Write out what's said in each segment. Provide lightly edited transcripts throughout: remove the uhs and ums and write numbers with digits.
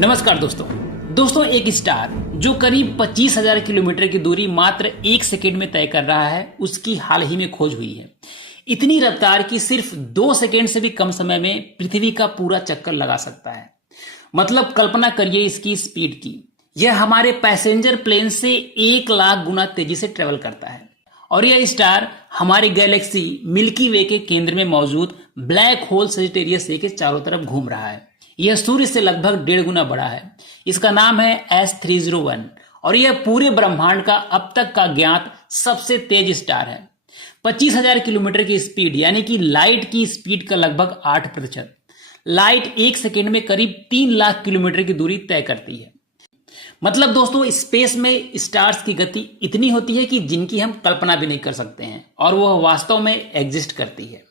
नमस्कार दोस्तों एक स्टार जो करीब 25,000 किलोमीटर की दूरी मात्र 1 सेकंड में तय कर रहा है, उसकी हाल ही में खोज हुई है। इतनी रफ्तार की सिर्फ 2 सेकंड से भी कम समय में पृथ्वी का पूरा चक्कर लगा सकता है। मतलब कल्पना करिए इसकी स्पीड की। यह हमारे पैसेंजर प्लेन से 1 लाख गुना तेजी से ट्रेवल करता है और यह स्टार हमारे गैलेक्सी मिल्की वे के केंद्र में मौजूद ब्लैक होल सजिटेरियस ए के चारों तरफ घूम रहा है। यह सूर्य से लगभग 1.5 गुना बड़ा है। इसका नाम है S301 और यह पूरे ब्रह्मांड का अब तक का ज्ञात सबसे तेज स्टार है। 25,000 किलोमीटर की स्पीड यानी कि लाइट की स्पीड का लगभग 8%। लाइट 1 सेकेंड में करीब 3 लाख किलोमीटर की दूरी तय करती है। मतलब दोस्तों, स्पेस में स्टार्स की गति इतनी होती है कि जिनकी हम कल्पना भी नहीं कर सकते हैं और वह वास्तव में एग्जिस्ट करती है।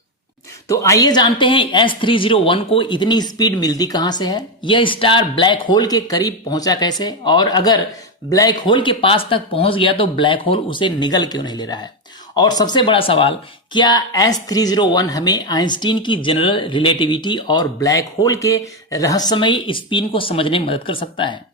तो आइए जानते हैं S301 को इतनी स्पीड मिलती कहां से है, यह स्टार ब्लैक होल के करीब पहुंचा कैसे, और अगर ब्लैक होल के पास तक पहुंच गया तो ब्लैक होल उसे निगल क्यों नहीं ले रहा है। और सबसे बड़ा सवाल, क्या S301 हमें आइंस्टीन की जनरल रिलेटिविटी और ब्लैक होल के रहस्यमयी स्पिन को समझने में मदद कर सकता है।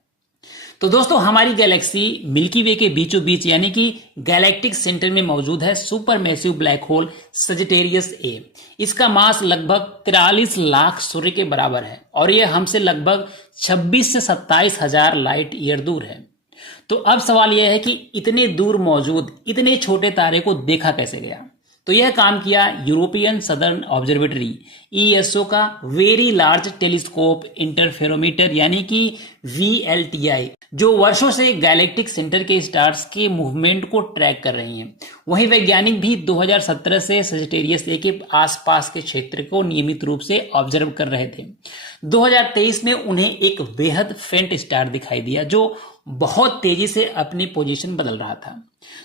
तो दोस्तों, हमारी गैलेक्सी मिल्की वे के बीचों बीच यानी कि गैलेक्टिक सेंटर में मौजूद है super massive black hole Sagittarius A. इसका मास लगभग 43 लाख सूर्य के बराबर है और यह हमसे लगभग 26 से 27 हजार लाइट ईयर दूर है। तो अब सवाल यह है कि इतने दूर मौजूद इतने छोटे तारे को देखा कैसे गया। तो यह काम किया यूरोपियन सदर्न ऑब्जर्वेटरी ESO का वेरी लार्ज टेलीस्कोप इंटरफेरोमीटर यानी कि VLTI, जो वर्षों से गैलेक्टिक सेंटर के स्टार्स के मूवमेंट को ट्रैक कर रही हैं। वहीं वैज्ञानिक भी 2017 से सजिटेरियस ए के आसपास के क्षेत्र को नियमित रूप से ऑब्जर्व कर रहे थे। 2023 में उन्हें एक बेहद फेंट स्टार दिखाई दिया जो बहुत तेजी से अपनी पोजीशन बदल रहा था।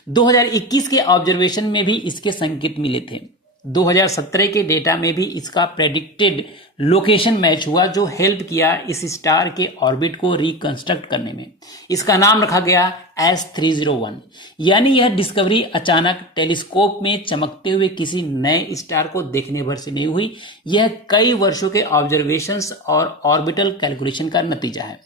2021 के ऑब्जर्वेशन में भी इसके संकेत मिले थे। 2017 के डेटा में भी इसका प्रेडिक्टेड लोकेशन मैच हुआ, जो हेल्प किया इस स्टार के ऑर्बिट को रिकंस्ट्रक्ट करने में। इसका नाम रखा गया S301, यानी यह डिस्कवरी अचानक टेलीस्कोप में चमकते हुए किसी नए स्टार को देखने भर से नहीं हुई। यह कई वर्षों के ऑब्जर्वेशंस और ऑर्बिटल कैलकुलेशन का नतीजा है।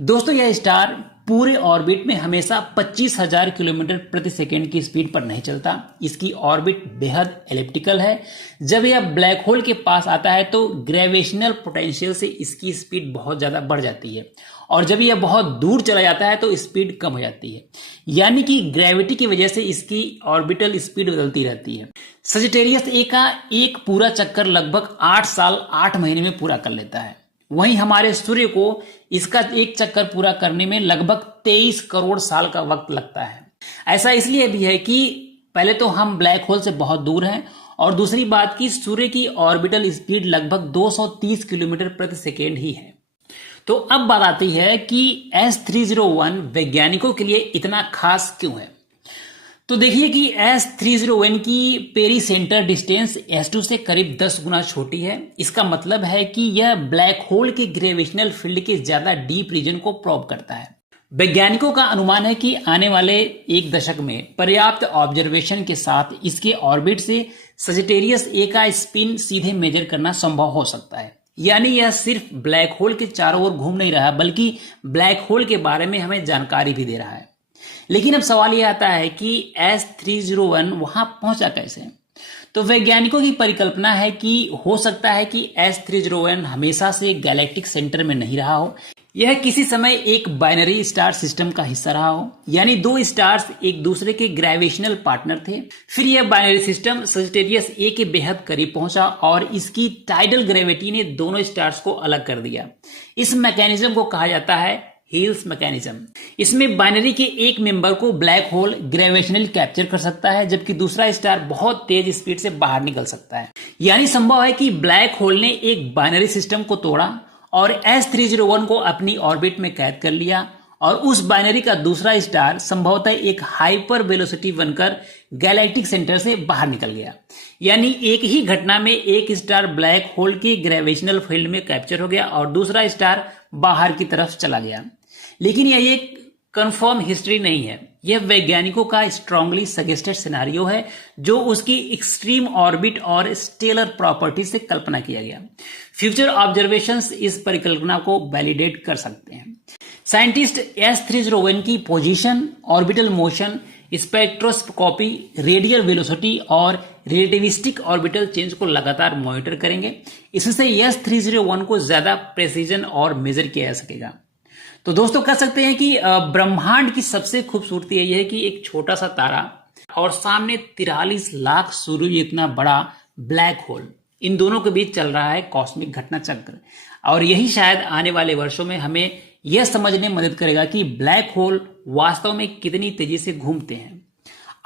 दोस्तों, यह स्टार पूरे ऑर्बिट में हमेशा 25,000 किलोमीटर प्रति सेकंड की स्पीड पर नहीं चलता। इसकी ऑर्बिट बेहद एलिप्टिकल है। जब यह ब्लैक होल के पास आता है तो ग्रेविटेशनल पोटेंशियल से इसकी स्पीड बहुत ज्यादा बढ़ जाती है और जब यह बहुत दूर चला जाता है तो स्पीड कम हो जाती है, यानी कि ग्रेविटी की वजह से इसकी ऑर्बिटल स्पीड बदलती रहती है। सजिटेरियस ए का एक पूरा चक्कर लगभग 8 साल 8 महीने में पूरा कर लेता है। वहीं हमारे सूर्य को इसका एक चक्कर पूरा करने में लगभग 23 करोड़ साल का वक्त लगता है। ऐसा इसलिए भी है कि पहले तो हम ब्लैक होल से बहुत दूर हैं और दूसरी बात कि सूर्य की ऑर्बिटल स्पीड लगभग 230 किलोमीटर प्रति सेकेंड ही है। तो अब बात आती है कि S301 वैज्ञानिकों के लिए इतना खास क्यों है। तो देखिए कि S301 की पेरी सेंटर डिस्टेंस S2 से करीब 10 गुना छोटी है। इसका मतलब है कि यह ब्लैक होल के ग्रेविटेशनल फील्ड के ज्यादा डीप रीजन को प्रोब करता है। वैज्ञानिकों का अनुमान है कि आने वाले 1 दशक में पर्याप्त ऑब्जर्वेशन के साथ इसके ऑर्बिट से सजिटेरियस ए का स्पिन सीधे मेजर करना संभव हो सकता है। यानी यह सिर्फ ब्लैक होल के चारों ओर घूम नहीं रहा, बल्कि ब्लैक होल के बारे में हमें जानकारी भी दे रहा है। लेकिन अब सवाल यह आता है कि S301 वहां पहुंचा कैसे। तो वैज्ञानिकों की परिकल्पना है कि हो सकता है कि S301 हमेशा से गैलेक्टिक सेंटर में नहीं रहा हो। यह किसी समय एक बाइनरी स्टार सिस्टम का हिस्सा रहा हो, यानी 2 स्टार्स एक दूसरे के ग्रेविटेशनल पार्टनर थे। फिर यह बाइनरी सिस्टम सजिटेरियस ए के बेहद करीब पहुंचा और इसकी टाइडल ग्रेविटी ने दोनों स्टार्स को अलग कर दिया। इस मैकेनिज्म को कहा जाता है हील्स मैकेनिज्म। इसमें बाइनरी के एक मेंबर को ब्लैक होल ग्रेविटेशनल कैप्चर कर सकता है, जबकि दूसरा स्टार बहुत तेज स्पीड से बाहर निकल सकता है। यानी संभव है कि ब्लैक होल ने एक बाइनरी सिस्टम को तोड़ा और S301 को अपनी ऑर्बिट में कैद कर लिया और उस बाइनरी का दूसरा स्टार संभवतः एक हाइपर वेलोसिटी बनकर गैलेक्टिक सेंटर से बाहर निकल गया। यानी एक ही घटना में एक स्टार ब्लैक होल के ग्रेविटेशनल फील्ड में कैप्चर हो गया और दूसरा स्टार बाहर की तरफ चला गया। लेकिन यह एक कंफर्म हिस्ट्री नहीं है, यह वैज्ञानिकों का स्ट्रांगली सजेस्टेड सिनेरियो है जो उसकी एक्सट्रीम ऑर्बिट और स्टेलर प्रॉपर्टी से कल्पना किया गया। फ्यूचर ऑब्जर्वेशंस इस परिकल्पना को वैलिडेट कर सकते हैं। साइंटिस्ट S301 की position, orbital motion, spectroscopy, radial velocity और रिलेटिविस्टिक ऑर्बिटल चेंज को लगातार मॉनिटर करेंगे। इससे S301 को ज्यादा प्रेसिजन और मेजर किया जा सकेगा। तो दोस्तों कह सकते हैं कि ब्रह्मांड की सबसे खूबसूरती यही है कि एक छोटा सा तारा और सामने 43 लाख सूर्य इतना बड़ा ब्लैक होल, इन दोनों के बीच चल रहा है कॉस्मिक घटना चक्र। और यही शायद आने वाले वर्षों में हमें यह समझने में मदद करेगा कि ब्लैक होल वास्तव में कितनी तेजी से घूमते हैं।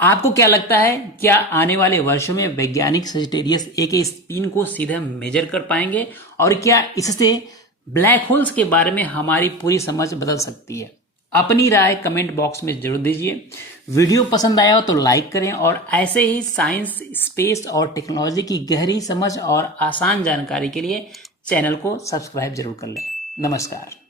आपको क्या लगता है, क्या आने वाले वर्षों में वैज्ञानिक सजिटेरियस ए के स्पिन को सीधे मेजर कर पाएंगे, और क्या इससे ब्लैक होल्स के बारे में हमारी पूरी समझ बदल सकती है? अपनी राय कमेंट बॉक्स में जरूर दीजिए। वीडियो पसंद आया हो तो लाइक करें और ऐसे ही साइंस, स्पेस और टेक्नोलॉजी की गहरी समझ और आसान जानकारी के लिए चैनल को सब्सक्राइब जरूर कर लें। नमस्कार।